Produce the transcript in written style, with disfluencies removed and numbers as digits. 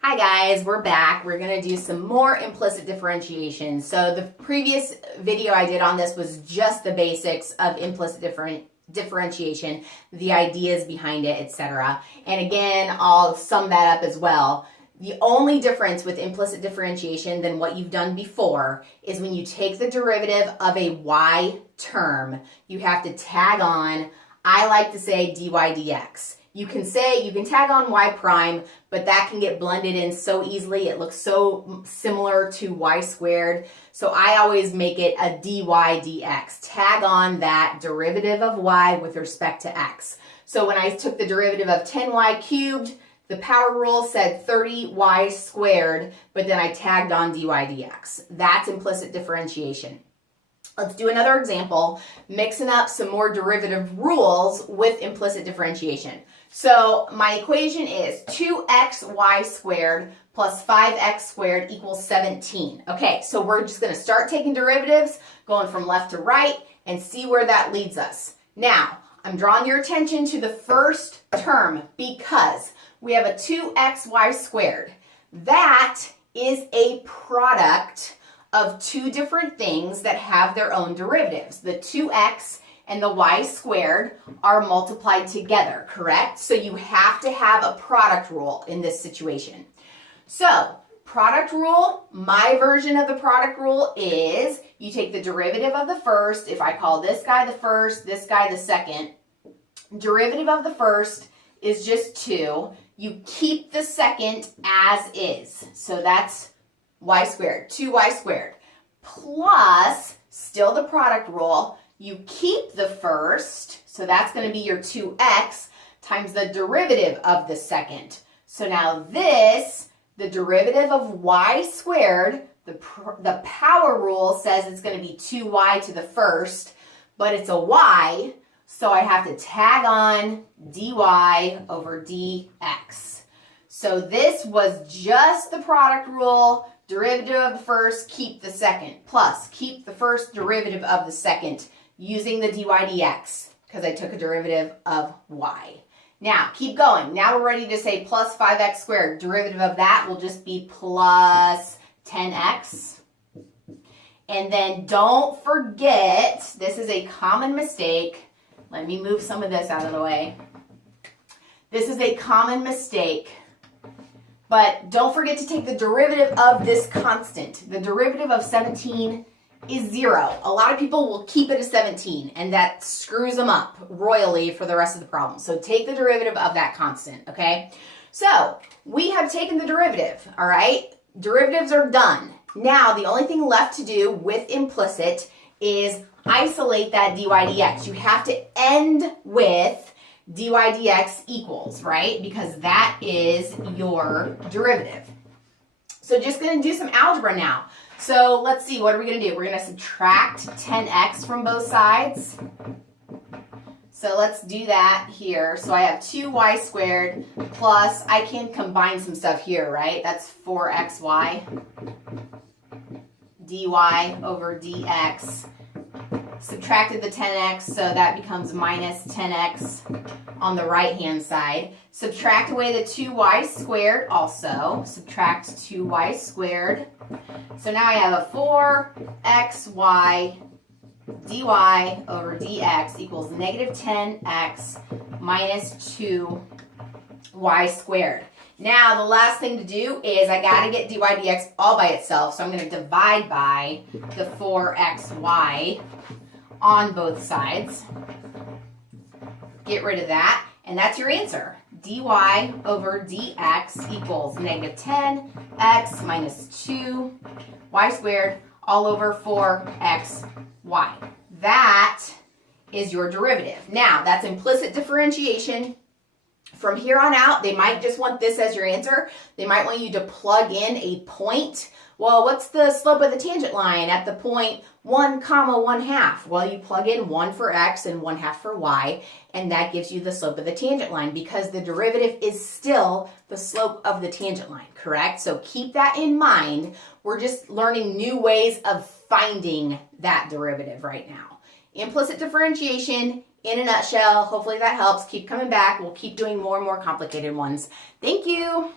Hi guys, we're back. We're going to do some more implicit differentiation. So the previous video I did on this was just the basics of implicit differentiation, the ideas behind it, etc. And again, I'll sum that up as well. The only difference with implicit differentiation than what you've done before is when you take the derivative of a y term, you have to tag on, I like to say dy dx. You can tag on y prime, but that can get blended in so easily. It looks so similar to y squared. So I always make it a dy dx. Tag on that derivative of y with respect to x. So when I took the derivative of 10y cubed, the power rule said 30y squared, but then I tagged on dy dx. That's implicit differentiation. Let's do another example, mixing up some more derivative rules with implicit differentiation. So my equation is 2xy squared plus 5x squared equals 17. Okay, so we're just going to start taking derivatives, going from left to right, and see where that leads us. Now, I'm drawing your attention to the first term because we have a 2xy squared. That is a product of two different things that have their own derivatives. The 2x and the y squared are multiplied together, correct? So you have to have a product rule in this situation. So, product rule, my version of the product rule is you take the derivative of the first, if I call this guy the first, this guy the second, derivative of the first is just 2. You keep the second as is. So that's y squared, 2y squared, plus, still the product rule, you keep the first, so that's going to be your 2x times the derivative of the second. So now this, the derivative of y squared, the power rule says it's going to be 2y to the first, but it's a y, so I have to tag on dy over dx. So this was just the product rule, derivative of the first, keep the second, plus keep the first derivative of the second using the dy dx because I took a derivative of y. Now, keep going. Now we're ready to say plus 5x squared. Derivative of that will just be plus 10x. And then don't forget, this is a common mistake. Let me move some of this out of the way. This is a common mistake. But don't forget to take the derivative of this constant. The derivative of 17 is 0. A lot of people will keep it as 17, and that screws them up royally for the rest of the problem. So take the derivative of that constant, okay? So we have taken the derivative, all right? Derivatives are done. Now, the only thing left to do with implicit is isolate that dy dx. You have to end with dy dx equals, right? Because that is your derivative. So just going to do some algebra now. So let's see, what are we going to do? We're going to subtract 10x from both sides. So let's do that here. So I have 2y squared plus, I can combine some stuff here, right? That's 4xy dy over dx. Subtracted the 10x, so that becomes minus 10x on the right-hand side. Subtract away the 2y squared also. Subtract 2y squared. So now I have a 4xy dy over dx equals negative 10x minus 2y squared. Now, the last thing to do is I got to get dy dx all by itself, so I'm going to divide by the 4xy on both sides. Get rid of that, and that's your answer. dy over dx equals negative 10x minus 2y squared all over 4xy. That is your derivative. Now, that's implicit differentiation. From here on out, they might just want this as your answer. They might want you to plug in a point. Well, what's the slope of the tangent line at the point 1, 1/2? Well, you plug in 1 for x and 1/2 for y, and that gives you the slope of the tangent line because the derivative is still the slope of the tangent line, correct? So keep that in mind. We're just learning new ways of finding that derivative right now. Implicit differentiation in a nutshell. Hopefully that helps. Keep coming back. We'll keep doing more and more complicated ones. Thank you.